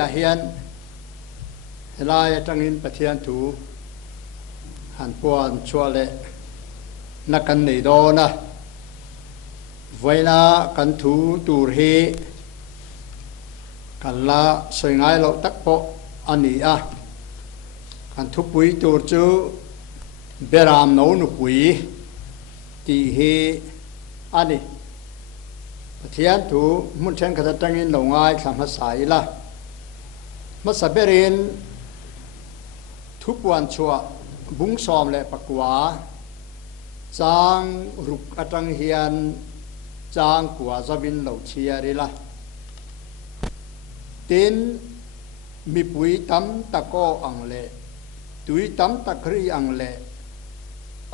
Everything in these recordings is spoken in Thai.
ya hian helai tangin pathian thu han puan chuale na kan nei do na voina kan thu tur hi kan la soi ngai lo tak po ani a kan thu pui tur chu Berâmno nupui ti hi ani pathian thu mun chen ka tangin lo ngai thlam ha sai la ma saberin thu puan chua bung som le pakwa chang ruk atang hian chang kwa zawin lo chia ri la tin mi pui tam tako ang le tui tam takri ang le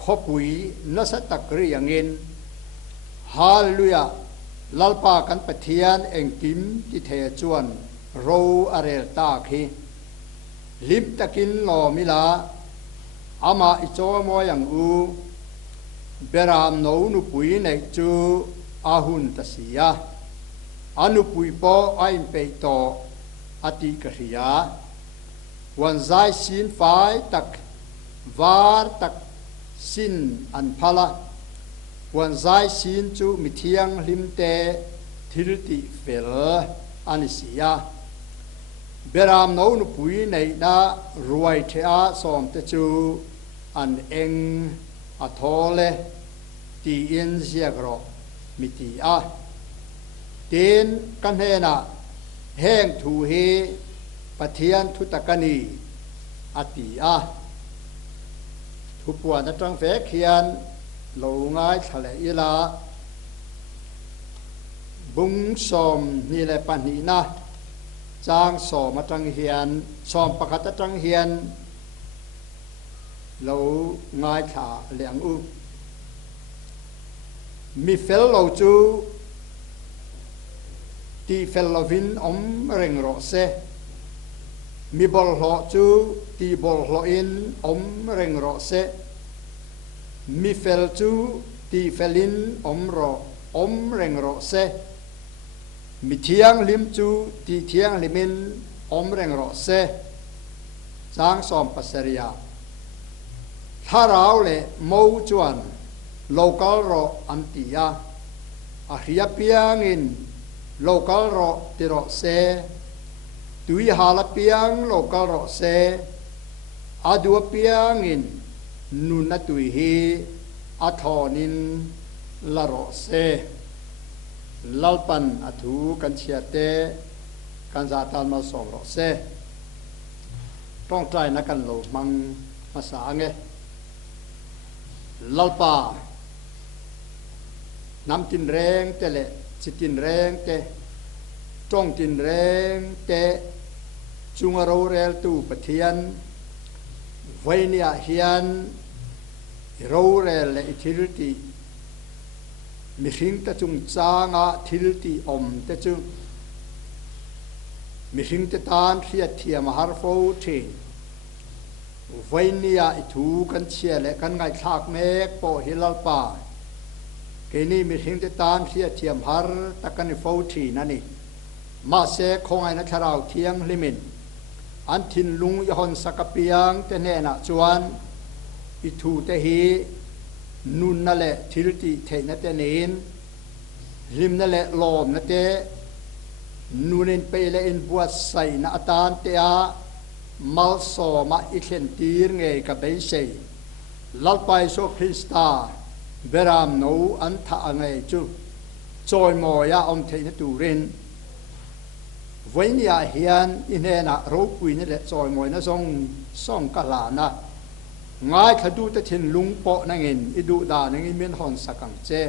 kho pui na sa takri angin hallelujah lalpa kan pathian engkim ti the chuan ro arel ta khi lim takin lo mila ama icho mo yang u Berâmno nupui nei chu ahun tasia anupui po aim pe to ati kahia wan zai sin fai tak var tak sin an phala wan zai sin chu mithiang limte thilti fel anisia Berâmno nupui nei na ruai thea som te chu an eng athole ti in siagro miti a tin kan hena heng thu he pathian thu takani ati a thu puan na tang fe khian lo ngai thale ila bung som ni le pani na chang som atang hian som pakhat atang hian lo ngai tha leng u mi fel lo chu ti fel lovin om reng ro se mi bol ho chu ti bol ho in om reng ro se mi fel chu ti felin om ro om reng ro se mi thiang lim chu ti thiang limin om reng ro se chang som pasaria tharau le mo chuan Lt.Col.Ro antia a hria piang in Lt.Col.Ro tiro se tui hala piang Lt.Col.Ro se adua piang in nuna tui hi athonin laro se lalpan athu kan chiate kan za tal ma som ro se tong trai na kan lo mang masa ange lalpa nam tin reng te le chitin reng te tong tin reng te chunga ro rel tu pathian voinia hian ro rel le ithilti mi hring ta chung changa thilti om te chu mi hring te tan khia thiam har fo the voinia ithu kan chia le kan ngai thak mek po hilalpa ke ni mi hring te tan khia thiam har takan fo thi na ni ma se khongai na tharau thiang limin an thin lung i hon sakapiang te ne na chuan ithu te hi nun na le thilti the na te nin lim na le lom na te nunin pe le in buat sai na atan te a mal so ma i khen tir nge ka be sei lalpai so Krista Berâmno an tha ngai chu choi mo ya om the na tu rin voinia hian inena ro pui ni le choi moi na song ka la na ngai khadu ta thin lung po nangin idu da nangin min hon sakang che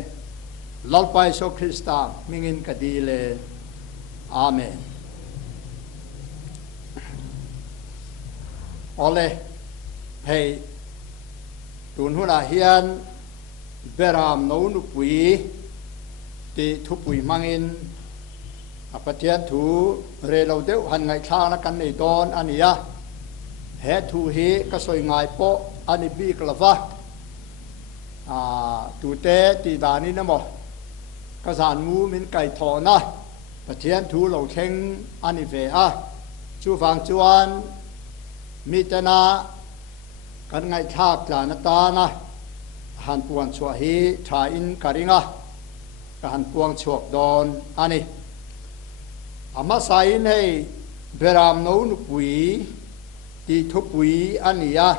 lalpai so Krista mingin kadile amen ole hey tun huna hian Berâmno nupui ti thu pui mangin apatian thu re lo deuh han ngai thang na kan nei don ania he thu hi ka soi ngai po ani bi klava tu te ti dani na mo ka zan mu min kai tho na pathian thu lo theng ani ve a ชูฟังจวนมิจนากันไงทากจานตานะหันปวงชัวฮีชาอินการิงะหันปวงชวกดอนอันนี้อามาใส่ในเบรามโนนุปุยที่ทุปุยอันนี้อะ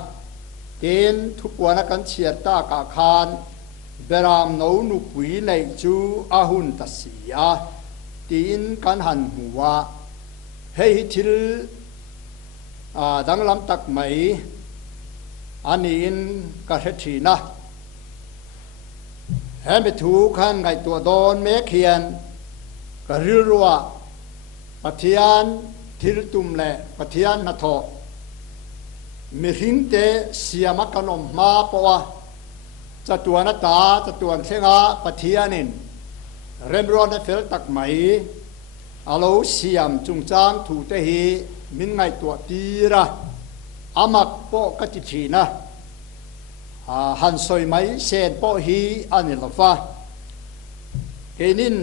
เกณฑ์ทุกวันกันเชียร์ตากาคานเบรามโนนุปุยในจูอาหุนตัสสียตีนกันหันหัวให้ทิลดังลำตักไหมอันนี้ก็เฮ็ดทีนะแห่ไปถูกขันไงตัวโดนเมฆเขียนก็ริรัวปฏิญาณทิลตุมแหละปฏิญาณนัทโธมีหิงเตเสียมักขนมมาปะวะจะตัวนัตตาจะตัวเสงาปฏิญาณินเริ่มร้อนในเฟลตักไหมอาลูเสียมจุงจางถูเตหีมินไงตัวตีระอามักโปกติชีนะหันสอยไหมเซนโปฮีอันนี้ละฟ้าเกนิน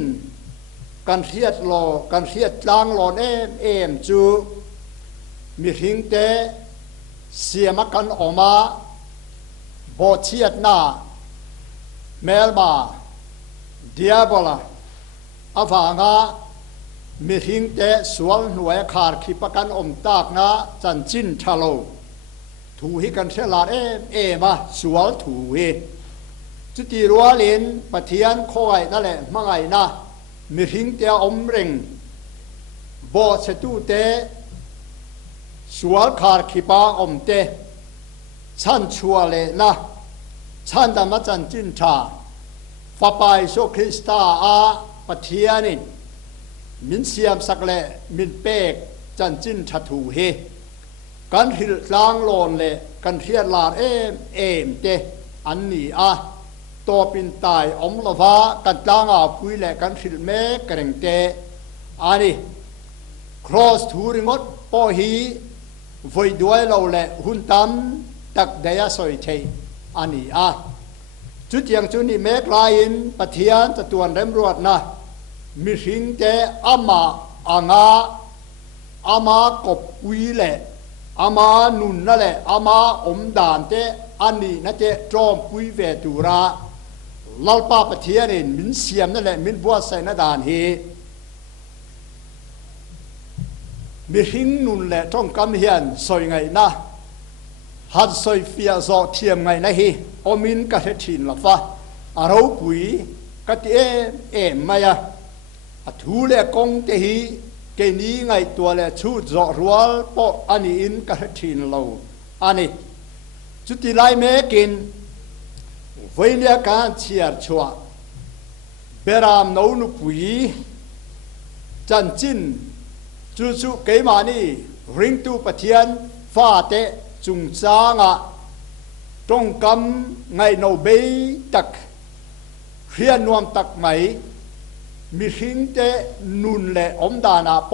กันเทียดโลกันเทียดจางโลนเอ็มจูมีหิงเตเสียมักกันออกมาโบเชียดหน้าเมลมาเดียบลาอาฟางามีหิงเตสวลหน่วยขาดขีปกันอมตากนะจันจินชาโลถูหิกันเชลาเอมาสวลถูเฮจุติรัวเลนปะเทียนโคไอนั่นแหละมังไงนะมีหิงเตอมเริงโบเสตุเตสวลขาดขีปาอมเตฉันชัวเลนะฉันดามาจันจินชาฟาไปโซคริสตาอาปะเทียนินมินเสียมสักเละมินเปกจันจินชัถูเฮกันหิลลางโลนเละกันเทียลาเอ็มเตอันนี้ตัวปินตายอมละฟ้ากันจางปุยเละกันหิลเมกเร่งเตอันนี้ครอสทูริงดปอฮีไฟด้วยเราเละหุ่นตัมตักเดียสอยเทอันนี้จุดอย่างจุดนี้เมกลายินปะเทียนจะตัวเริ่มรวดนะมีหิงเตอามาอ่างอามากบวีแหละอามานุนนั่นแหละอามาอมด่านเตอันนี้นะเจจอมปุยเวตุระลลปาปะเทียนินมินเสียมนั่นแหละมินบัวใส่นาดานเฮมีหิงนุนแหละต้องกำเฮียนสอยไงนะหัดสอยเฟียจอเทียมไงนะเฮอมินกะเทชินละฟ้าอาเราปุยกะติเอมายาทูเลกงเตหีเกนี้ไงตัวเลชูจอรัวปออันนี้อินกระทินเราอันนี้จุดที่ไล่เมกินเวเนียการเชียร์ชัวเบรามโนนุปุยจันจินจู่ๆเกมานี่ริงตูปะเทียนฟ้าเตจุงจางตรงกำไงโนเบตักเรียนนวมตักไหมมีหิงเตนุนเละอมดานาโป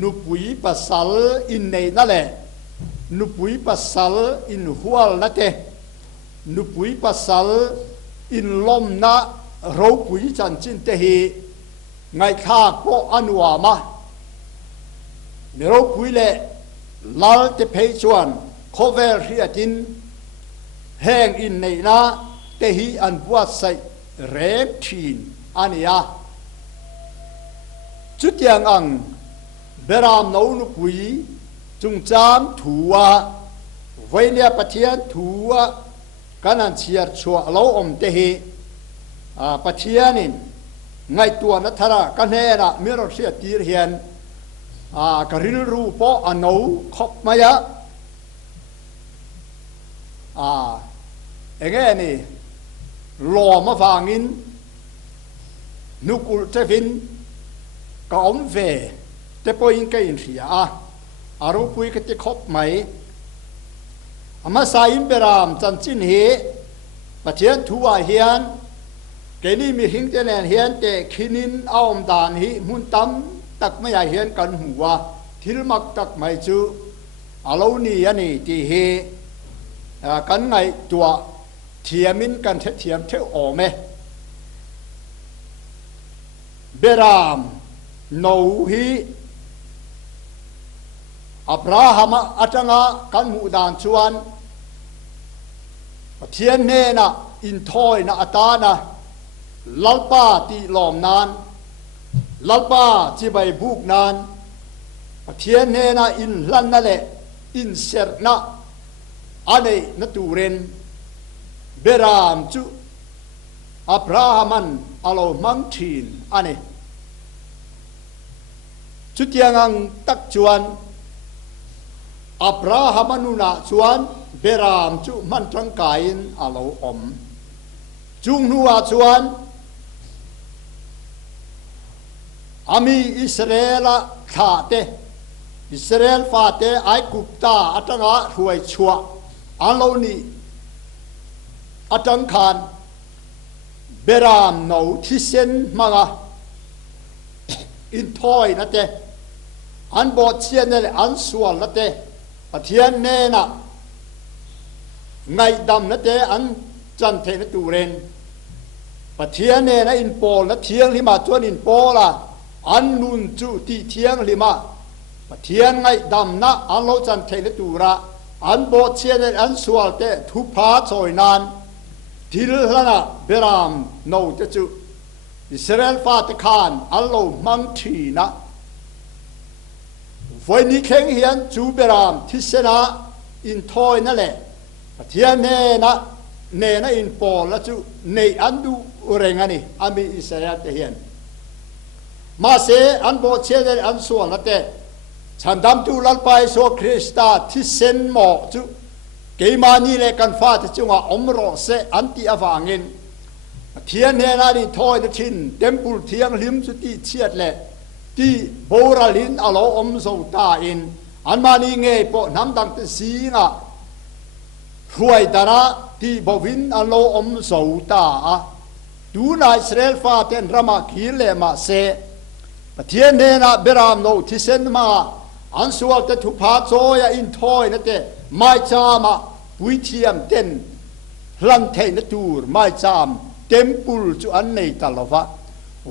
นุปุยปัสสลอินในนั่นแหละนุปุยปัสสลอินหัวนั่นเตนุปุยปัสสลอินลมนะเราปุยจันจินเตหีไงข้าโปอันวามาเนเราปุยเละลาลเตเพยชวนโคเวเรียตินแห้งอินในนะเตหีอันบัวใส่เรบทีนอันนี้จุดอย่างเบรามโนนุปุยจุงจามถัวไว้เนี่ยปะเทียนถัวกันนันเชียร์ชัวเราอมเตหีปะเทียนินไงตัวนัทระกันเฮระเมื่อเราเสียตีเรียนกริลรูปอันนูขบมายะเงี้ยนี่หล่อมาฟังอินนุกุลเทฟินก็อมเวแต่พอยิงก็ยินเสียอารูปุยก็จะคบไหมมาสายินเบรามจันจินเฮปะเทียนทัวเฮียนเกนี่มีหิงเจเนนเฮียนเตขินินเอาอมดานหิมุนตั้มตักไม่ใหญ่เฮียนกันหัวทิลมักตักไม่จูอาลูนี่ยันนี่ที่เฮกันไงตัวเทียมินกันเทียมเทออเมเบรามโนฮี อับราฮัมอัจงะกันหมู่ดานชวนเทียนเนนะอินทอยนะอัตานะลัลป้าตีหลอมนานลัลป้าจีใบบุกนานเทียนเนนะอินลันนั่นแหละอินเซร์นะอันนี้นัตูเรนเบรามจุอับราฮัมันอัลโลมังทีนอันนี้จุดยังอังตักจวนอับราฮัมันุนาจวนเบรามจุมันจังกายนอัลโลอมจุงนัวจวนอามีอิสราเอลท่าเตอิสราเอลฟาเตไอกุปตาอัตงะรวยชัวอัลโลนีอัตังคานเบรามโนที่เซนมางะอินทอยนะเตอันบอดเชียนนั่นอันสวลนะเตปะเทียนเนนะไงดำนะเตอันจันเทนตูเรนปะเทียนเนนะอินโปนะเทียงลิมาจวนอินโปละอันนุนจุตีเทียงลิมาปะเทียนไงดำนะอันโลจันเทนตูระอันบอดเชียนนั่นอันสวลเตทุพาจอยนานทิลละนะเบรามโนเตจุอิสราเอลฟาตะคานอัลโลมังทีนะวันนี้เข่งเฮียนจูเบรามทิศนะอินทอยนั่นแหละเทียนเนนะอินปอละจูเนอันดูเรงอันนี้อามีอิสราเอลเทียนมาเสอันโบเชเดอันส่วนละเตฉันดำจูลัลไปโซคริสตาที่เซนหมอกจูเกมานีเลกันฟ้าที่จงว่าอมรอเซอันติอวางินเทียนเนนาดิทอยนะชินเต็มปุลเทียงลิมสุติเชียดแหละที่โบราลินอโลอมโซตาอินอันมานีเงยปอน้ำดังตะสีงะรวยตาระที่บวินอโลอมโซตาดูนายอิสราเอลฟาเตนรามาขีเลมาเซเทียนเนนาเบรามโนที่เซนมาอันสวลเตทุพาโซยอินทอยนะเตไม่จามาวิเทียมเต้นลันเทนตูร์ไม่จามเต็มปุลจุอันในตลอด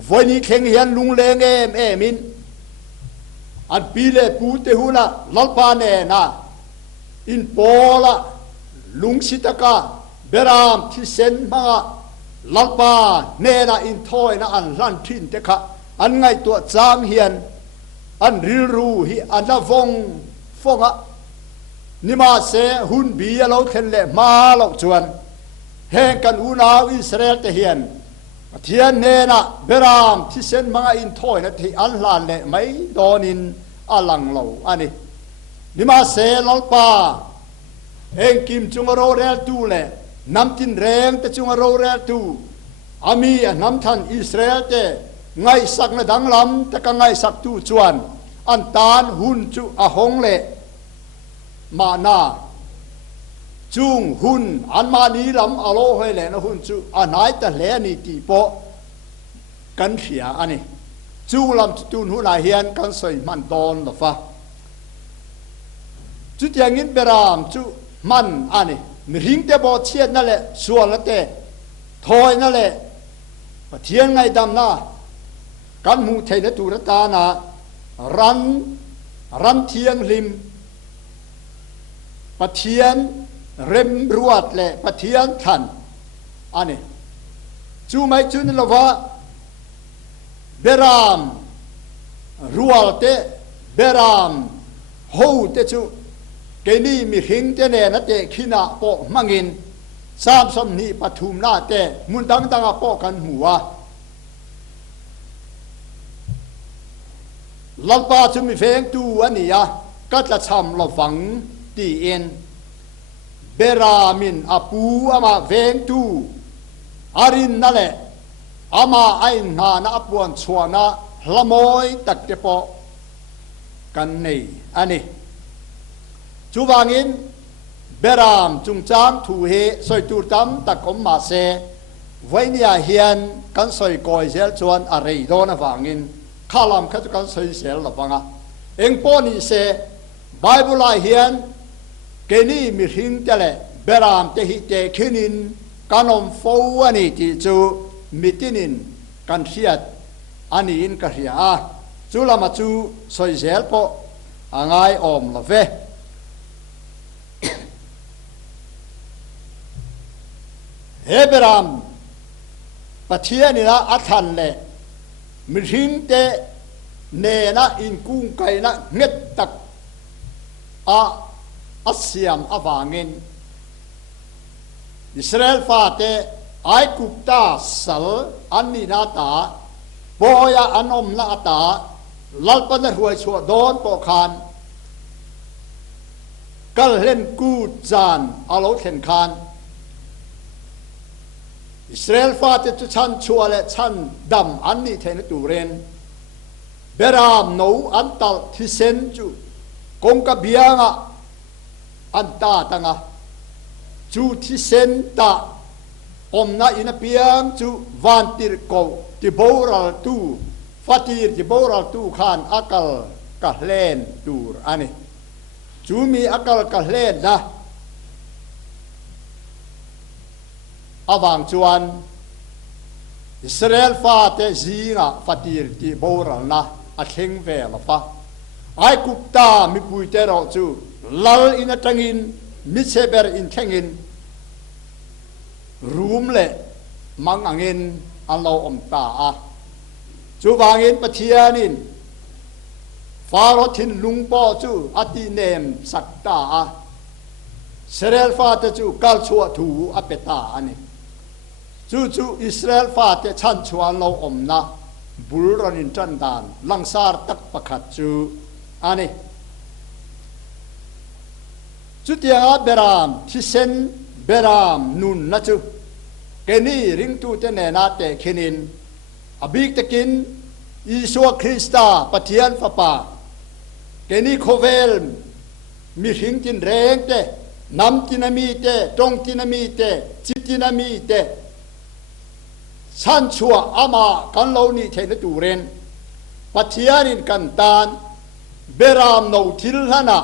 วันนี้เข่งเฮียนลุงเลงเอมินอันปีเลปูเตหุนะลัลปาเนนะอินโปละลุงสิตกาเบรามที่เซนมาลัลปาเนนะอินทอยนะอันลันทินเตคะอันไงตัวจางเฮียนอันริรูฮิอันละฟงอะนิมาเสหุนบีเราเทนเลมาเราจวนแห่งกันอุณาอิสราเอลเทียนเทียนเนนะเบรามที่เซนมังอินทอยนะที่อัลลานเลไม่โดนินอลังเราอันนี้นิมาเสลัลปาเองกิมจุงโรเรลตูเลน้ำทินแรงแต่จุงโรเรลตูอามีน้ำทันอิสราเอลเตไงสักนะดังลำแต่ก็ไงสักตูจวนอันตานหุนจุอาหงเลมานาจุงหุนอันมานีลำอโลเฮเลนะหุนจุอันไหนแต่เลนี่ตีโปกันเสียอันนี้จูลำจุนหุนอาเฮียนกันใส่มันตอนหรอฟ้าจุดอย่างนี้เบรามจุมันอันนี้มีหิงเตบอเชียนนั่นแหละส่วนละเตทอยนั่นแหละเทียนไงดำนากันมูเทนตูรตานารันเทียงริมปะเทียนเร็มรวดแหละปะเทียนทันอันนี้จูไม่จูนละว่าเบรามรัวเตเบรามฮูเตจูเกนี่มีหิงเตเนนะเตขินาโปมังอินสามสมนีปฐุมนาเตมุนตังตังโปกันหัวลัลปาจุมีเฟงตูอันนี้ก็จะทำเราฝังตีเอ็นเบรามินอาปูอามาเวงตูอารินนั่นแหละอามาไอนานาปวนชวนะละมอยตักเตปอกันนี่อันนี้จูวางินเบรามจุงจามถูเฮสอยตูตัมตักอมมาเซไว้เนี่ยเฮียนกันสอยกอยเซลชวนอะไรโดนวางินข้าลำข้าจะกันสอยเซลละฟังเอ็งปอนี่เซไบเบิลเฮียนเกนี่มีหิงเตเลเบรามเตหิเตขินินกันอมฟูอันนี้ที่จูมิตินินกันเสียดอันนี้อินกันเสียจูลามาจูสอยเซลปอ angai om la ve Berâmno Pathian ni na athan le mihing te ne na in kung kai na nget tak asiam awangin Israel fa te ai kupta sal anni na ta boya anom na ta lalpan na huai chua don po khan kal len ku jan alo then khan Israel fa te tu chan chua le chan dam anni then tu ren Berâmno antal thisen chu kong ka bianga anta tanga chu thisen ta omna ina piang chu vantir ko ti boral tu fatir ti boral tu khan akal ka len tur ani chu mi akal ka len na awang chuan Israel fa te zinga fatir ti boral na a thleng ve la fa ai kupta mi pui te ro chu lal in atangin mi seber in thengin room le mang angin alo om ta a chu wangin pathianin faro thin lungpo chu ati nem sakta a Israel fa te chu kal chua thu apeta ani chu Israel fa te chan chuan lo om na bulron in chan dan langsar tak pakhat chu ani chu tia Berâmno thisen Berâmno nun na chu keni ring tu te ne na te khinin abik takin Isua Krista Pathian fa pa keni khovel mi hing tin reng te nam tinami te tong tinami te chitinami te san chua ama kan lo ni the na tu ren Pathianin kan tan Berâmno thil hana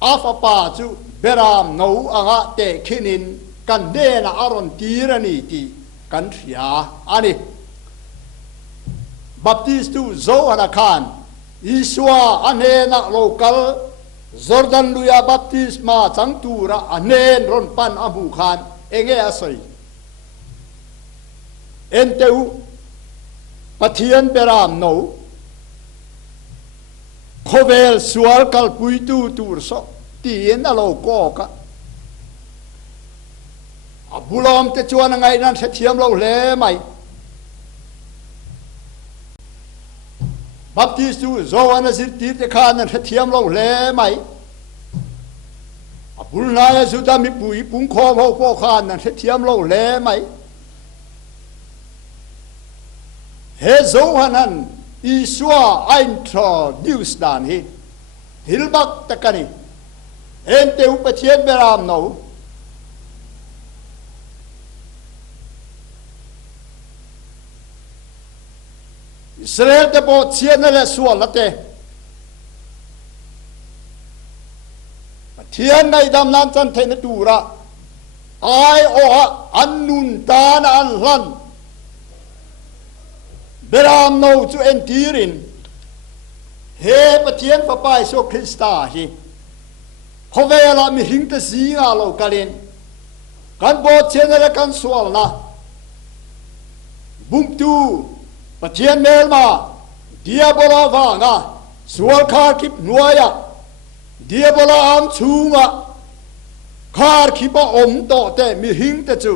afa pa chu Berâmno anga te khinin kan de na aron tirani ti kan thia ani baptistu zo ana khan Isua anena local Jordan luya baptisma changtura anen ron pan abu khan enge asoi enteu Pathian Berâmno khovel sual kal puitu tur so tien alo ko ka abulom te chuan ngai nan se thiam lo le mai baptistu zo ana zir ti te khan nan se thiam lo le mai abul na ya zuda mi pui pung kho ho po khan nan se thiam lo le mai he zo hanan Isua introduce dan hi hilbak takani ente Pathian Berâmno Israel te bo chien na le sual late Pathian ngai dam nan chan the na tura ai o annun ta na an hlan Berâmno chu entirin he Pathian fa pai so Krista hi khovela mi hing te zinga lo kalin kan bo chenela kan sual na bum tu Pathian melma diabola wanga sual khar kip nuaya diabola am chunga khar khipa om to te mi hing te chu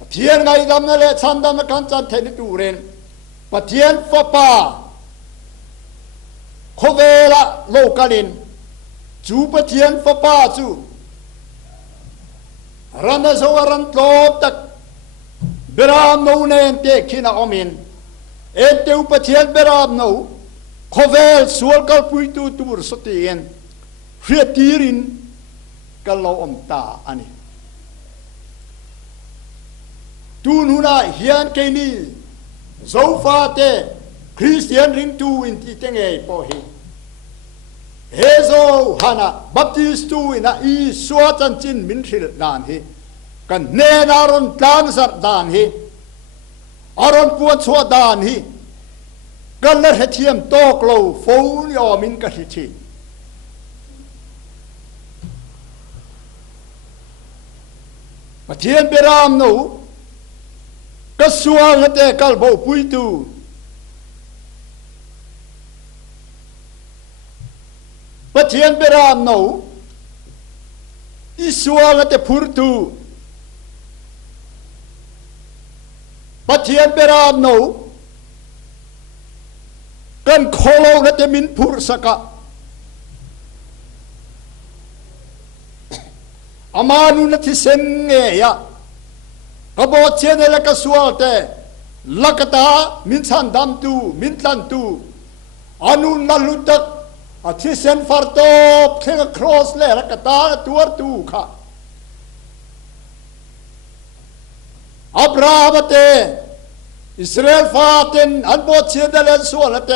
Pathian ngai dam na le chan dam na kan chan the ni tu ren Pathian fa pa khovela lo kalin chu Pathian fa pa chu rana zo ran tlop tak Berâmno nen te khina omin ente Pathian Berâmno khovel sual kal puitu tur sotien hriatirin kal lo om ta ani tun huna hian keini zofa te Christian ring tu in ti tenge po hi hezo hana baptistu ina I suwa chan chin min thil dan hi kan ne naron tlang sar dan hi aron puan chua dan hi kan la hethiam tok lo phone yo min ka hi thi ปะเทียนเบรามโนกระสวงแต่กัลโบปุยตูปะเทียนเบรามโนอิสวงแต่พูร์ตูปะเทียนเบรามโนกันโคโลแต่มินพูร์สกะอามานุนที่เซนเงียกบฏเชนเละกสวลเตลักตามินสันดัมตูมินตันตูอานุนนัลุตักอาทิเซนฟาร์โตเทงครอสเลลักตาตัวตูค่ะอับราฮัมเตอิสราเอลฟาเตนอันบฏเชนเละสวลเต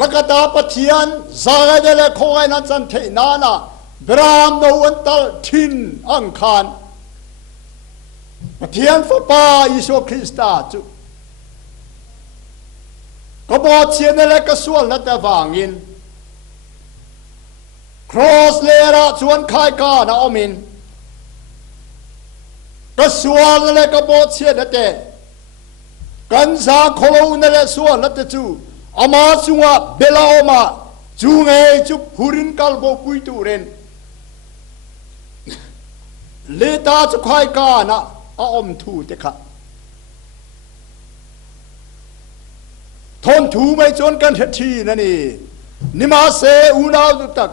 ลักตาปะเทียนซาเดเละคอยนันสันเทนานาบรามโนวันตัลทินอังคารปะเทียนฟ้าป่าอิสุคริสต์จุกบฏเชียนเล็กกสวลนัตวางินครอสเลระชวนคายกานาอมินกสวลเล็กกบฏเชียนเตกันซาโคโลนเล็กสวลนัตจูอามาสุงะเบลาอมาจูงเอจุพูรินกัลโบปุยตูเรนเลตาจุคายกานะอาอมทูเตคะทนทูไม่จนกันทีนั่นนี่นิมาเซอุนาตุตัก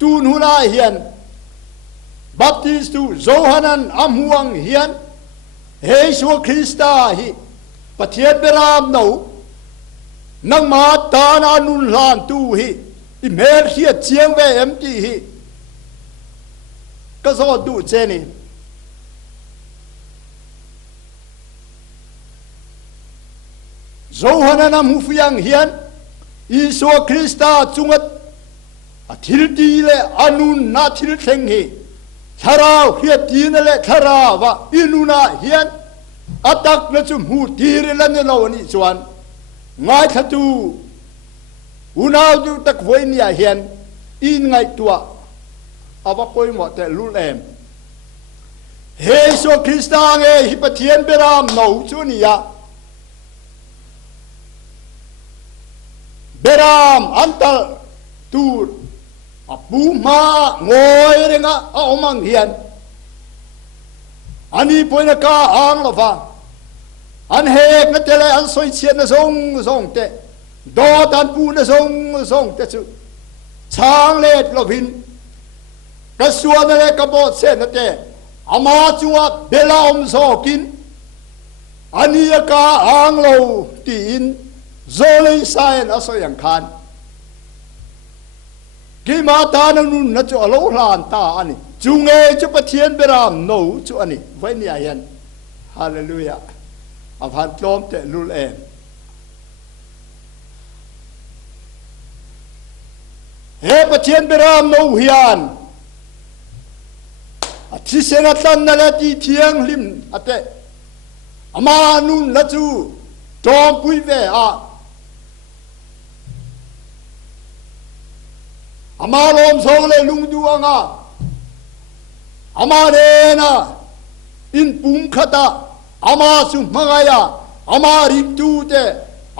ตูนหุนาเฮียนบัพติสตูโจฮันันอัมฮวงเฮียนเฮซูคริสตาฮิปะเทียนเบรามโนนังมาตานานุนลานตูฮิอิเมลเฮียเจียงเวเอ็มจีฮิก็สอดดูเจนี่โจฮันนัมฮุฟยังเฮียนอิสุคริสตาจุงอทิลตีเลอนุนนาทิลเทงฮีทาราวเฮียตีนเลทาราวะอินุนาเฮียนอัตักเลจุมหูตีเรลันเนลาวนิจวนง่ายทัตูอุณาวดูตักไว้เนี่ยเฮียนอินไงตัวอาบะปอยหมดแต่ลุเลมเฮซูคริสต์เงฮิปเทียนเบรามโนจุนียาเบรามอันตัลตูร์ปูมางอยเรงะอาอมังเฮียนอันนี้ปอยนักอ่างลฟ้าอันเฮกนัตเลอันสวยเชียนทรงเตดอตันปูนทรงเตจุช้างเล็ดลพินกระสวนอะไรกบฏเส้นนั่นเองอามาจัวเบลาอมโซกินอันนี้ก็อ่างโลตีนโซเลไซน์อาศัยอย่างคันกิมาตานันนุนนัจอโลลานตาอันนี้จุงเอจุปเทียนเบรามโนจุอันนี้ไว้เนี่ยยันฮาเลลูยาอภันตลมเตลุลเอมเฮปเทียนเบรามโนเฮียนที่เสนาตันนั่นแหละที่เทียงลิมอาเตอามานุนละจูจอมปุยเวอามาลมสองเลยลุงดูอ่ะอามาเรนะอินปุ่มขตาอามาสุมงายาอามาริตูเต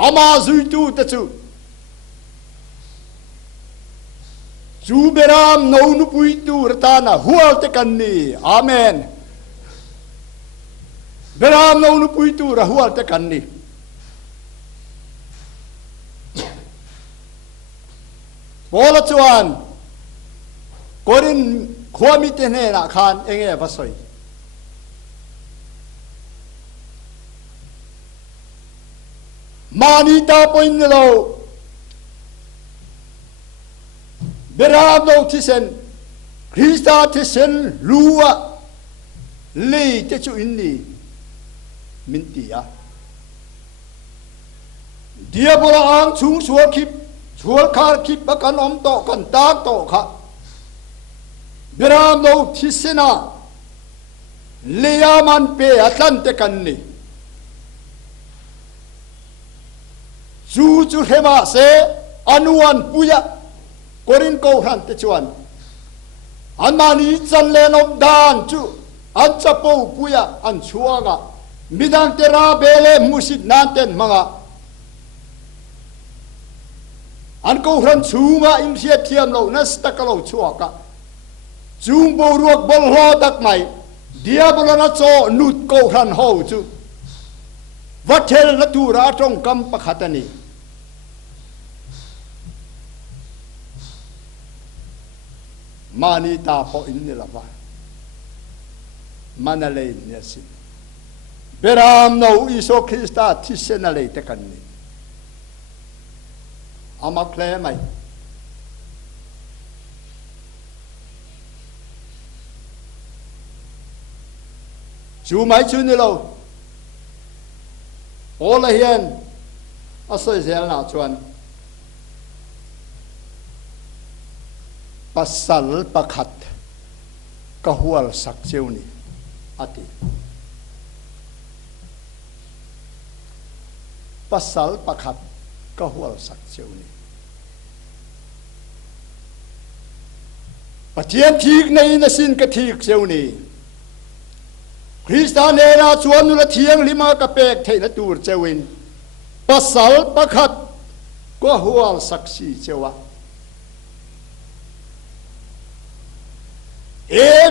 อามาซุยตูเตจูจูเบรามโนนุปุยตูรตานะหัวเตกันนี่อาเมนเบรามโนนุปุยตูระหัวเตกันนี่โอละจวนกอรินขวามิเตเนนะคานเองเอฟัสอยมานิตาปอยนโลเบรามโนที่เซนคริสตาที่เซนลัวเลยเตจูอินนี่มินตียาเดียบลาอังชุงชัวคิบชัวคาร์คิบบักันอมโตกันตากโตค่ะเบรามโนที่เซนาเลียมันเปอัตลันเตกันนี่จูเฮมาเซอนุวันปุยะกอรินโกฮันเตจวน อันมานี้จันเลนอบดานจูอันจะปูปุยอันชัวงะมิดังเตราเบเลมุสิดนันเตนมังะอันกูรันชูงะอิมเสียเทียมเรานัสตะกะเราชัวกะจูงบูรวกบอลฮอดักไม่เดียบลนัดโซนุดกูรันฮาวจูวัดเทลนัตูราตรงกำปะขัตนีมานีตาพออินนี่ละวะมันอะไรเนี่ยสิเบรามโนอิโซคริสตาที่เซนอะไรแต่กันนี่เอามาเคลมไหมจูไหมจูนี่เราโอละเฮียนอาศัยเสียหน้าชวนปัสสัลปะขัดกะหัวสักเจ้านี่อติปัสสัลปะขัดกะหัวสักเจ้านี่ปะเทียนทีกในนสินกะทีกเจ้านี่คริสตานเนราชวนนุละเทียงลิมากะเปกเทนตูรเจวินปัสสัลปะขัดกะหัวสักสีเจ้าวะ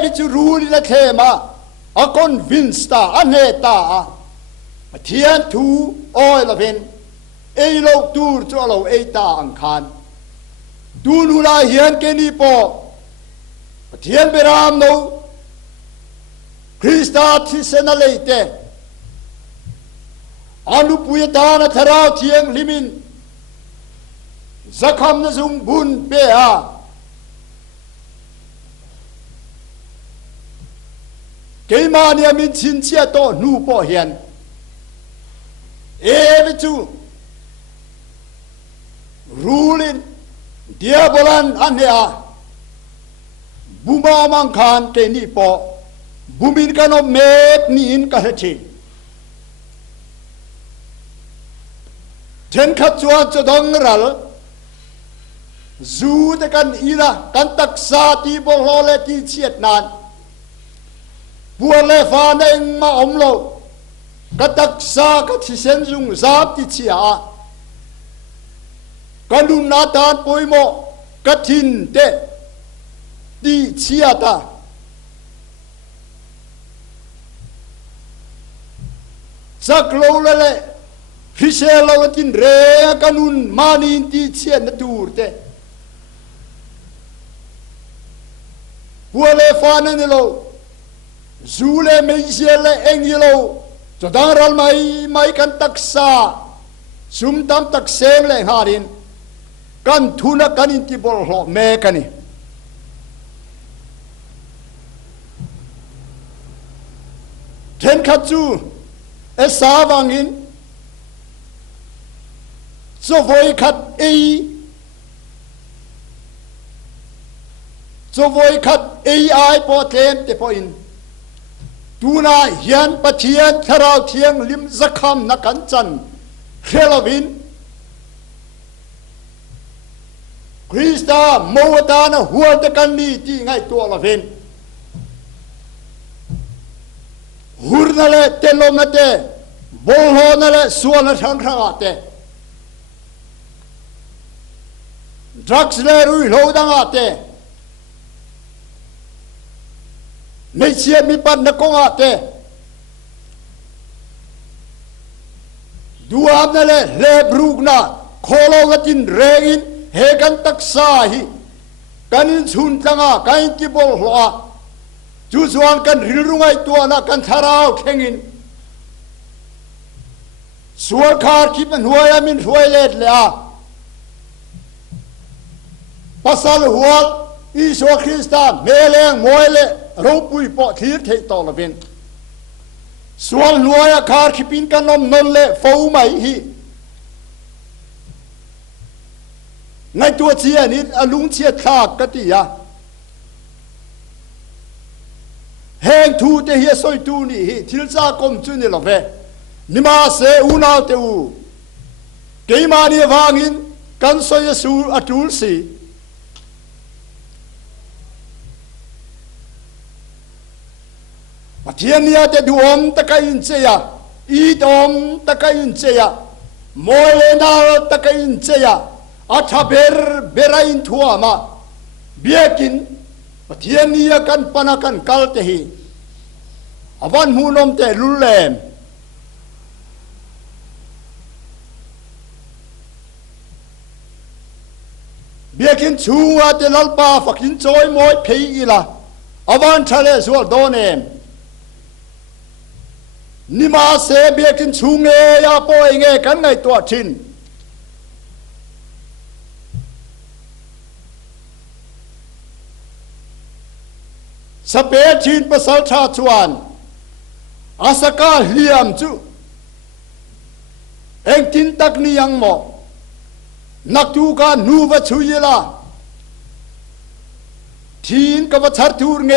วิจูรูลิละเทมาอากอนวินสตาอเนตาเทียนทูออยละเวนเอโลตูร์จัวโลเอตาอังคารตูนูลาเฮียนเกนีปอเทียนเบรามโนคริสตาทิเซนาเลเตอนุปุยตานะทราวเทียงลิมินสักคำนะซุงบุญเปอาเกมาเนี่ยมินชินเชียโตนูปอเฮียนวิจูรูลินเดียบลันอันเนียบุมามังคานเกนีปอบุมินกันอเมกนีอินกะเฮชิเทนขัดจวนจะดองรัลจูตะกันอีละกันตักซาตีบอลเลตีเชียดนานบัวเลฟ้าในมาอมโลกตักซากที่เซนซุงซาบที่เชียกันดุนาตานปุยโมกทินเตที่เชียตาสักโลเลพิเศษเราตินเรกันนุนมานินที่เชียนตูร์เตบัวเลฟ้าในโลจูเลไม่เชื่อเลยเองยี่โลจะดังรัลไม่กันตักษาซุมตามตักเซงเลยหารินกันทุนกันอินทิบอลหแม่กันนี่เทนขัดจูเอสาวังอินโซโวยขัดโซโวยขัดไอพอเทมเตพออินตูนาเฮียนปะเทียนทราวเทียงลิมสักคำนักกันจันเคลวินคริสตาโมวตานะหัวตะกันนี่ที่ไงตัวละเวนหุรนั่นแหละเตลมเตบอลโฮนั่นแหละส่วนทางข้างเตดรักส์เลรุยโลดังเตไม่เชื่อมีปัญหาก็อาเตดูอาบนั่นแหละเลบรูกนาโคโลกตินเรกินเฮกันตักซาฮิกันสุนตังากันที่บอลหัวจูสวานกันริรุงไอตัวนักกันทาราวเข่งินสวลคาร์คิมันหัวยามินหัวเล็ดเลยอ่ะภาษาหัวอิสวคริสตาเมเลงมวยเลรูปุยปอทีร์เทตอลเวนส่วนหัวยาคาร์คิปินกันนมนนเลฟูไม่ฮีในตัวเชียนี้อลุงเชียทากกติยาแหงทูเตเฮียซอยตูนี่ฮีทิลซากมจุนี่ละเวนิมาเซอูนาวเตอูเกยมานีวางินกันซอยสูอตูลสี ปะเทียนเนี่ยจะดูอมตะกายินเสียอีดอมตะกายินเสียโมเลนาตะกายินเสียอาชาเบราอินทัวมาเบียกินปะเทียนเนี่ยกันปนากันกัลเตหีอวันหูนมเตลุเลมเบียกินชูอาเตลัลปาฝักินจอยมอยพีอีละอวันทะเลสวลโดเนมนิมาเสเบียกินชูเงยาโปยเงกันไงตัวชินสเปชินประสาทชาชวนอาสกาเลียมจูเองตินตักนิยังโมนักตูกานูวชุยละทีนกับวัชรทูร์เง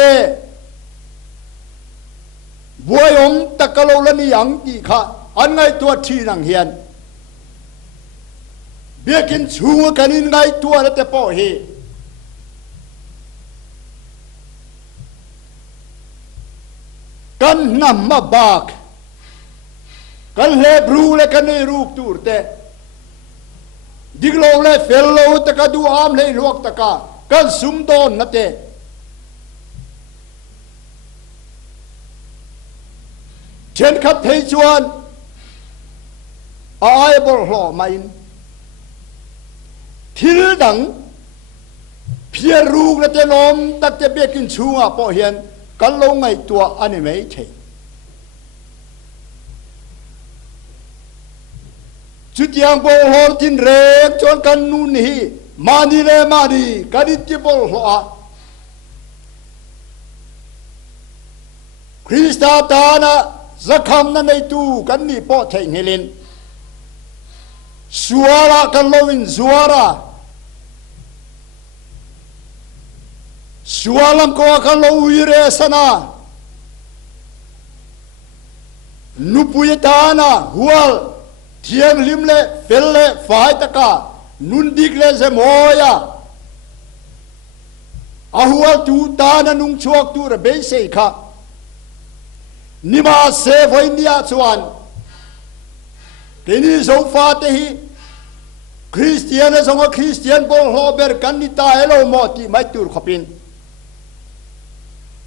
บัวยงตะกะโลลนิยังตีค่ะอันไงตัวทีนังเฮียนเบียกินชูกันอินไงตัวละแต่ป่อเฮกันนำมาบากกันเลบรูเลกันในรูปตูร์เตดิกโลเลเฟลโลตะกะดูอามเลลวกตะกะกันสุมโดนนะเตเช่นขัดเทชวนอายบอลหล่อมาอินทิลดังเพียรูกและเตลมตักเตเบียกินชัวปอเฮียนกันลงไงตัวอันนี้ไม่ใช่จุดยังบอลหล่อทินเร่จนกันนู่นนี่มาดีเลยมาดีกันดิจิบอลหล่อคริสตาตานะสักคำนั้นในตู้กันนี่ปอเทงเฮลินสัวระกันโลวินสัวระสัวลำก็กันโลวิเรสนานุปุยตานะหัวเทียงลิมเลเฟลเลฝ่ายตะกานุนดิกเลเซโมยาอาหัวตูตานะนุงชวกตูระเบยเซค่ะนิมาเซฟอินเดียชวนทีนี้โซฟาเตหีคริสเตียนสงฆ์คริสเตียนบอลโฮเบอร์กันนิตาเอโลมอติไม่ตูร์ขบิน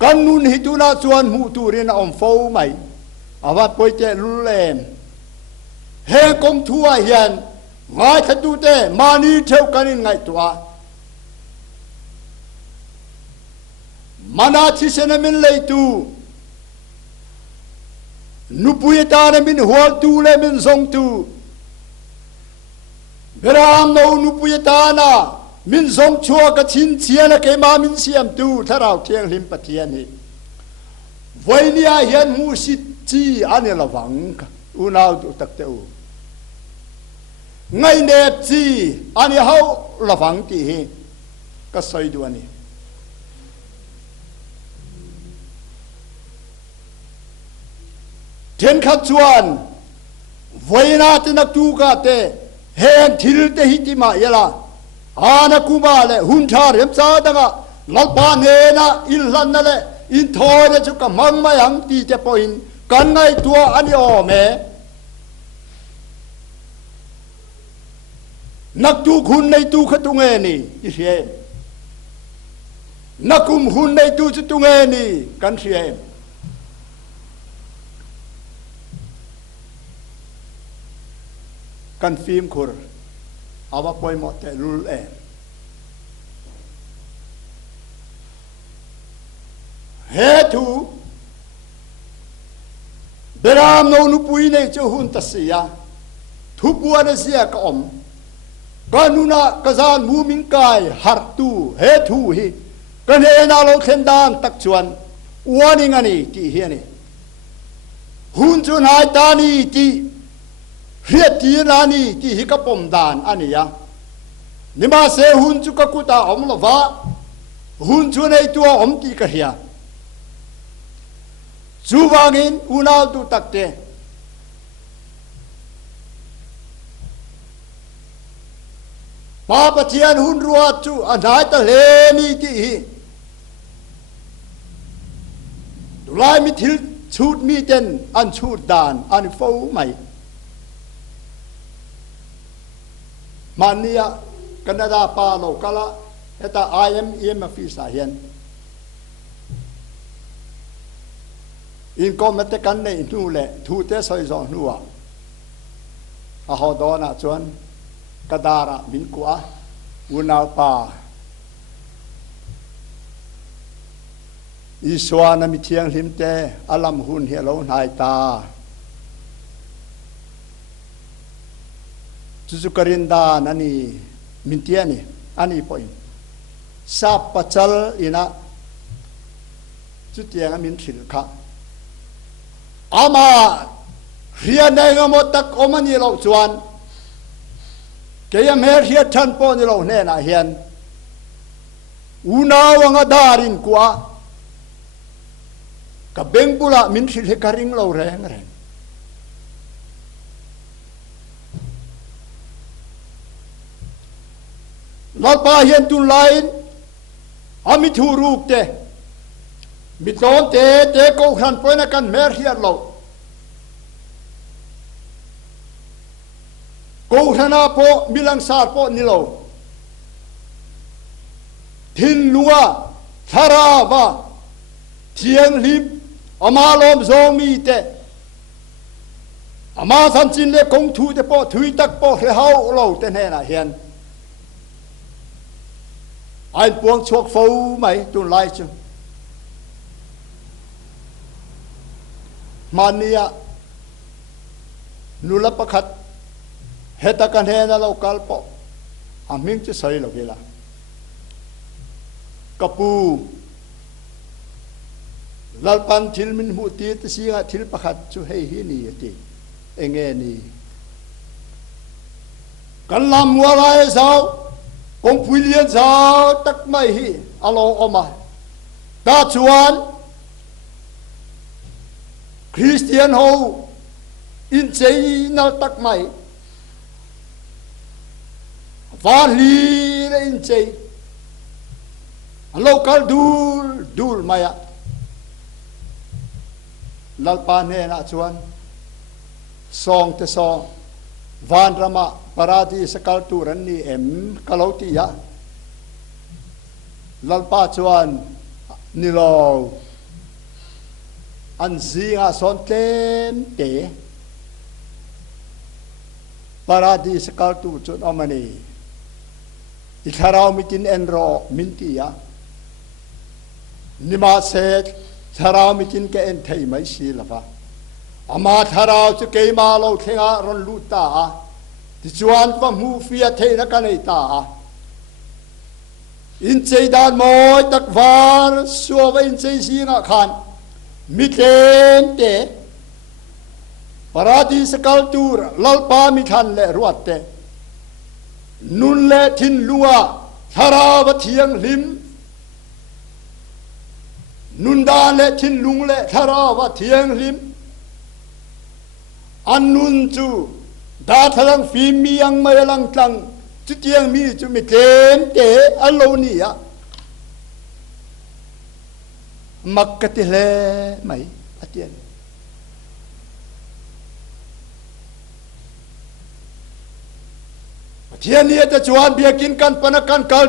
กันนุนฮิตุนาชวนมูตูรินอมโฟไม่อาวัดป่วยเจลุเลมเฮกงทัวเฮียนไงทัดูเตมานีเท่ากันไงตัวมานาทิเซนมินเลยตูนุปุยตาเนมินหัวตูเลมินทรงตูเบรามโนนุปุยตานะมินทรงชัวกะชินเชียนะเกมามินเสียมตูถ้าเราเทียงลิมปะเทียนี่วันนี้เห็นมูสิจีอันนี้ระวังอุณาดูตักเตอูไงเนบจีอันนี้เขาระวังตีเฮก็ใส่ดูอันนี้เทนขัดชวนวัยนาตนักตูกาเตเฮงทิลเตหิติมาเยลาอานักกุมาเลหุนทาเรียมซาดังะลัลปานเนนะอิลลันนั่นแหละอินทอยเนี่ยจุกมังมายังตีเจปอินกันไงตัวอันนี้อเมนักตูคุณในตูขตุงเอนี่อิเชนักกุมคุณในตูจุตุงเอนี่กันเชกันฟิล์มคุรเอาว่าปล่อยหมดแต่รุลเองเหตุเบรามโนนุปุยในเจ้าหุ่นตัสยาทุบวัวนั่นเสียกอมกันนุนะกษัตริย์มูมิงกายหัดตูเหตุฮีกันเฮนาโลเข็นดานตักชวนอวนิงานี่ที่เฮียนี่หุ่นจุนหายตานี่ที่เฮียตีนานี่ที่ฮิกปมดานอันนี้ยะนิมาเสหุ่นจุกกุตาอมลวะหุ่นจุในตัวอมตีกะเฮียจูวางินอุณาดูตักเตปาปะเทียนหุ่นรัวจูอันไหนตะเลนี่ที่ดุลายมิทิล ชูดมีเจนอันชูดดานอันฟูใหม่มันเนี่ยแคนาดาปาโลกละเอตาIMFฟีสาเฮียนอินก็ไม่ได้กันในนู่นแหละทูเตสอยจอนนัวอาหอดอนะจวนกระดาระบินกัวอุณาปาอีสวานามิเทียงหิมเตอลัมหุนเฮโลนายตาจุกรินดานันนี่มินเทียนี่อันนี้พอยซาปปัจจัลอินะจุดเตียงมินสิลค่ะอามาเรียนได้งมตักอมันนี่เราจวนเกี่ยมเฮียทันปอนี่เราเน่นะเฮียนอุณาวังดารินกัวกับเบงปุระมินสิลการิงเราแรงเราปาเฮียนตุนไลน์อามิทูรูกเตมิตอนเตกูขันปอยนักันเมรียเรากูขันาโปมิลังสาร์โปนิโลทินลัวทาราวะเทียงลิบอามาลมโซมีเตอามาสันจินเลคงทูเตโปถุยตักโปเฮาเราเตเนน่ะเฮียนไอ้ปวงชกฟูไหมตุนไลจึงมาเนี่ยนุลประคัดเหตุการณ์เหตุเรากลปออามิงจะใส่เราเวลากปูลัลปันทิลมินหูตีตสิงห์ทิลประคัดช่วยให้นี่ตีเองนี่กันลำวัวไรสาวกงพิเลียนสาวตักไม่ฮีอโลอมาตาชวนคริสเตียนโฮอินเซนัลตักไม่วาลีเลอินเซโลกาลดูลมายะลัลปานเนนะชวนซองเตซองวานรมาปาราดีสกัลตูรันนี่กะโลติยะลัลปาชวนนิโลอันซีงาสอนเต็มเตปาราดีสกัลตูจุดอมานีอิทาราวมิตินเอ็นโรมินติยะนิมาเซตทาราวมิตินแกเอ็นไทยไม่ชีลฟะอามาทาราวจะเกยมาโลเทงารอนลูตาติจวนว่ามูฟิอาเทนักันไอตาอินเจดานมอยตักวาร์สัวอินเจซีงาขานมิเตนเตปาราดีสกัลตูร์ลัลปามิทันเลรวดเตนุนเลทินลัวทาราวเทียงลิมนุนดาเลทินลุงเลทาราวเทียงลิมอันนุนจูดาทลังฟีมียังไม่ลังตังจุดยังมีจุมิเตนเตอัลโลนียมักกะติเลไม่อเตียนเทียนนี้จะจวนเบียกินกันปนกันกาล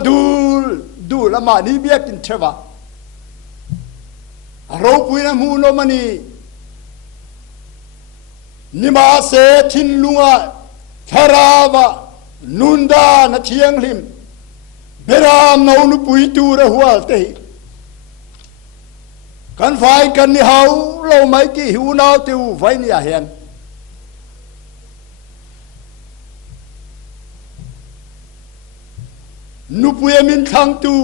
ดูละมานี่เบียกินเชวะเราปุยน้ำมูโนมันนี่นิมาเสทินลุงะทาราวะนุนดานเทียงลิมเบรามโนนุปุยตูระหัวเตยกันไฟกันนี่เฮาเราไม่กี่หิวนาวติวไฟนี่เห็นนุปุยมินทังตู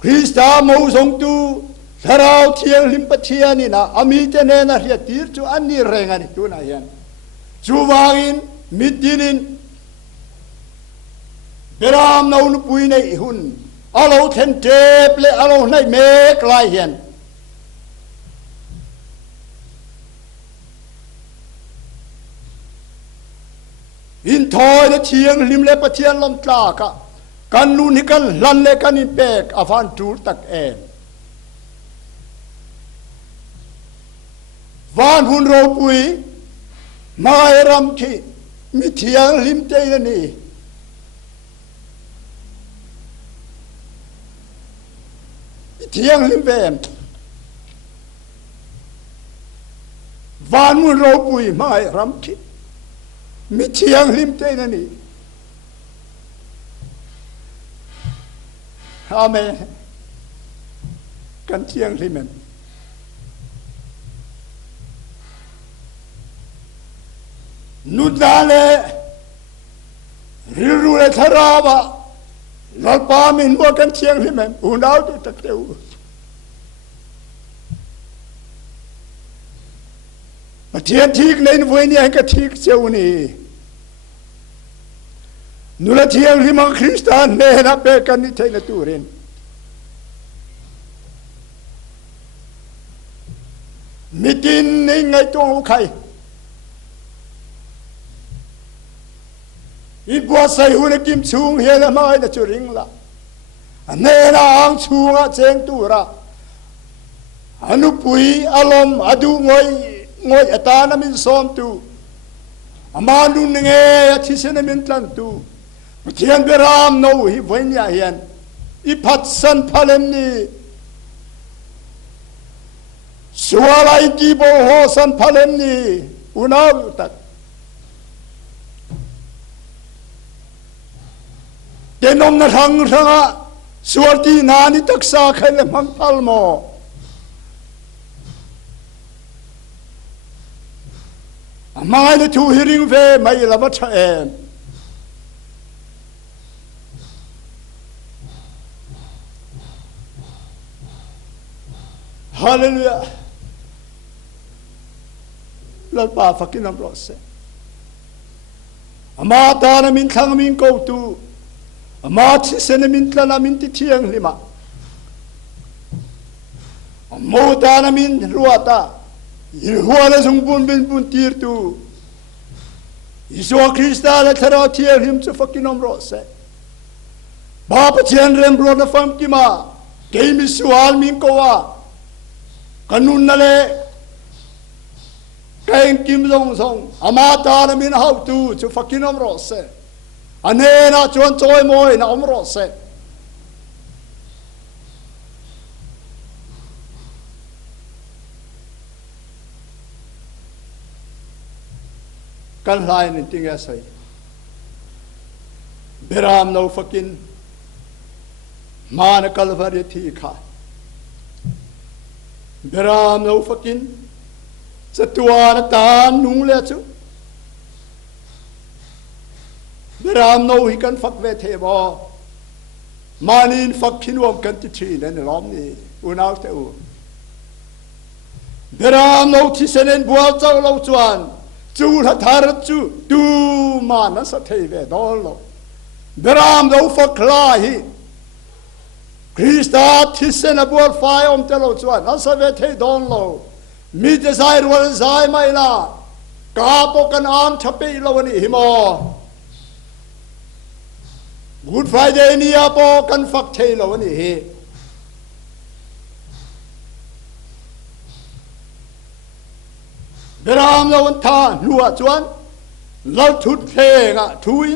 คริสตาโมสงตูทาราวเทียงลิมปะเทียนี่นะอามีเจเนนะเฮียตีร์จูอันนี้แรงอันนี้ตัวนะเห็นจูวางินมิดดินินเบรามนานุปุยในหุ่นอาเราเทนเทปเลอาเราในเมกลายเห็นอินทอยและเทียงลิมเลปะเทียนลมตากะกันนูนิกันลันเลกันอินเปกอาฟันจูตักเอน วานหุ่นโรปุยมาเอรำขีมิเทียงลิมเจนนี่มิเทียงลิมเวมวานหุ่นโรปุยมาเอรำขีมิเทียงลิมเจนนี่อาเมนกันเทียงลิมนุดาเลริรูเลทาราวะลอปามินบัวกันเชียงลิมอุนาวตุตะเตวมาเทียนทีกในนวยเนี่ยก็ทีกเจ้านี่นุละเทียงลิมังคริสตานเนนะเปกันนิเทนตูเรนมิกินในไงตัวอุไข่อีบัวใส่หุ่นกิมชูงเฮลมาไอ้ตะจุริงละเนน่าอังชูงะเจงตูระอนุปุยอารมณ์อดูงอยอตานามินซอมตูอามานุนเงยทิเสนมินตันตูเทียนเบรามโนฮิเวนยาเฮียนอีพัดสันพาเลมนีสวาลายกีโบโฮสันพาเลมนีอุณาวตัดเดนอมนาทังทังะสวรตีนานิตักษาเคลมังพัลโมมาไอ้ทูฮิริงเวไม่ละมัชเอมฮาเลลูยาลาปาฟักินัมรอสอามาตานามินทังมินโกตูอามาทิเซนมินตลานามินติเทียงลิมาอาโมตานามินรัวตาอิรหัวเลสงบุนบินบุนตีร์ตูอิสวาคริสตาเลทาราเทียริมจะฟักกินอมรสบาปเชียนเรมโรดฟัมกิมาเกมิสวาลมิงโกวากันุนนั่นเลยเกงกิมซงอามาตานามินฮาวตูจะฟักกินอมรสอันนี้นะจวนจอยมวยนะอมรสกันลายนี่ติงเอสไอเบรามโนฟักินมานกัลวารีทีขาเบรามโนฟักินสตัวนัตานุงเลจุเบรามโนฮิกันฟักเวเทบอมานินฟักขินวมกันติทีนั่นล้อมนี่อุณาวเตอูเบรามโนที่เสนนบัวเจ้าเราจวนจูทัทารจูดูมานัสเทเวดอลโลเบรามโนฟักลาฮีคริสตาที่เสนบัวไฟอมเตลจวนนัสเวเทดอนโลมีเจสายรวนสายไม่ละกาปกันอามทับไปลวันนี้หิมอกูดไฟเดย์นี่อาปอกันฟักเทลวันนี้เบรามลวันทาหนัวจวนเราทุดเพลงะทุย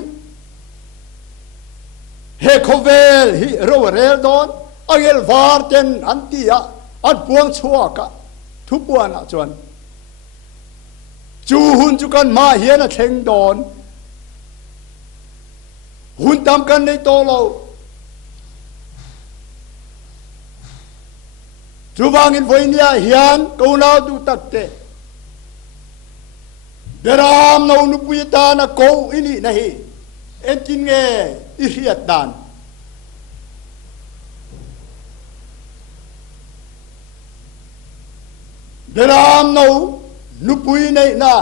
เฮโคเวลฮิโรเรลดอนอังเอลวาร์เจนอันตีอะอันปวงชัวกะทุกวันอะจวนจูหุนจุกันมาเฮียนะเทงดอนหุ่นตามกันในโตเราจูบางอินไฟเนียเฮียนกูนาดูตัดเตเดรามนาอุปุยตานะโกอินี่นะฮีเอ็นจินเงอิริยัดดานเดรามนานุปุยในน่า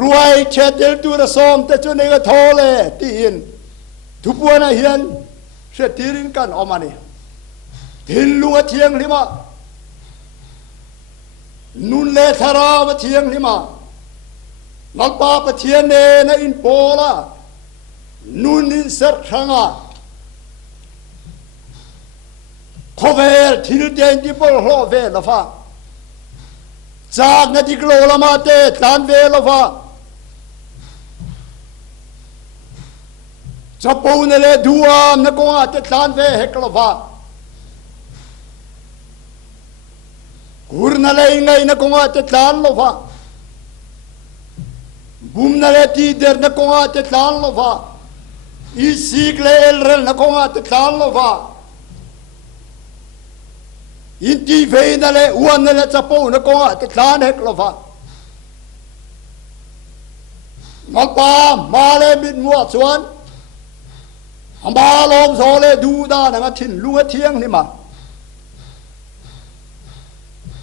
รวยเชตเดลตูระสอมแต่จนเองก็ทอเลยตีอินทุกวันเฮียนเสร็จทีรินกันออกมานี่ทินลัวเทียงลิมานุนเลทาราวเทียงลิมานักปาปเทียนเนนะอินโปลานุนอินเสร์ทังาโคเวลทิลเดนดิบลโฮเวลฟ้า จากนาทีกโลละมาเตตานเวลฟ้าจะปูนเลยดูอามนักงาเตตานเวเฮกลฟ้ากุรนเลยไงนักงาเตตานลฟ้าบุมนเลยตีเดอร์นักงาเตตานลฟ้าอีสิกเลเอลเรลนักงาเตตานลฟ้าอินทีเฟย์นั่นแหละอ้วนนั่นแหละจะปูนักงาเตตานเฮกลฟ้ามาปามาเลยมิดมัวสวนมาลองโซเลดูด้านงั้นทิ้งลุงเทียงนี่มา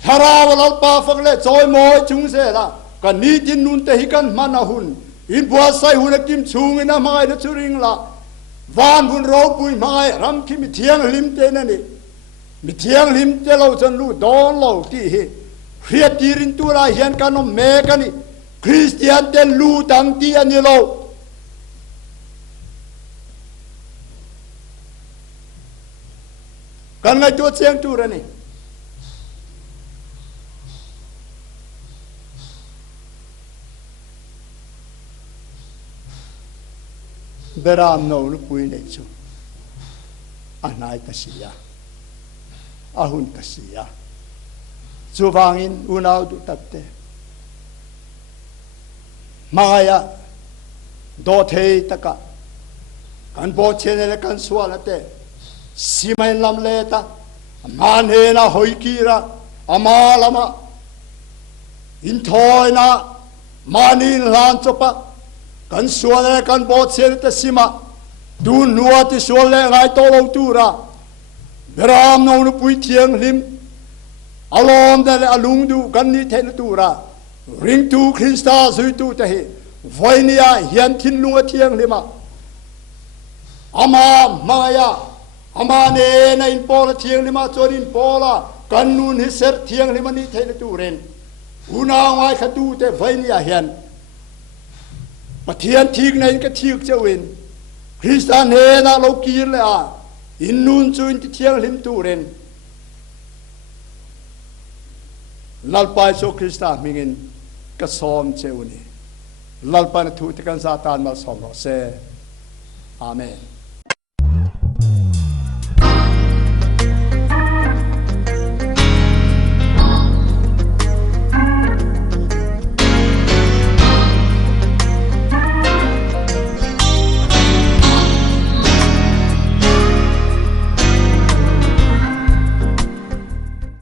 ฮาราวลปาฟังเลยจอยมอยจุงเสละกันนี้จินนุนเตหิกันมานาหุนอินบัวใส่หุ่นกิมชุงอินาไม้นัชุริงละวานหุ่นเราปุยไม้รำคิมิเทียงลิมเตนันนี่มิเทียงลิมเตเราจนรู้ดอนเราที่เฮียตีรินตัวไรเฮียนกันนมเมกันนี่คริสเตียนเตลูตังตีอันนี้เรากันไงตัวเสียงตัวระนี่เบรามโนลุปุยเนจูอันไหนตัสยาอาหุนตัสยาจูฟังอินอุณาวดุตัดเตมายาโดเทตะกะกันโบเชเนเลกันสวาลเตสิไม่ลำเลตามาเนนะหอยกีระอามาลามะอินทอยนะมานินลานจบะกันสวนเลยกันบอดเสด็จสิมาดูนัวที่สวนเลยไงโตลงตูระเบรามนองนุปุยเทียงลิมอารมณ์แต่ละลุงดูกันนี่เทนตูระริงตูคริสตาสุยตูเตหิไฟเนียเฮียนทินลุงเทียงลิมาอามามายาอามาเนนะอินปอลเทียงลิมาจอดินปอลกันนูนฮิเซร์เทียงลิมานี่เทนตูเรนอุณาไว้ขดูเตไฟเนียเฮียนปะเทียนทีกในก็ทีกเจ้าเวนคริสตานเฮนะเรากีร์เลยอินนูนจูนที่เทียงลิมตูเรนลัลปายโซคริสตามิงินก็ซ้อมเจ้านี่ลัลปายนทูตกันซาตานมาซ้อมเราเซอาเมน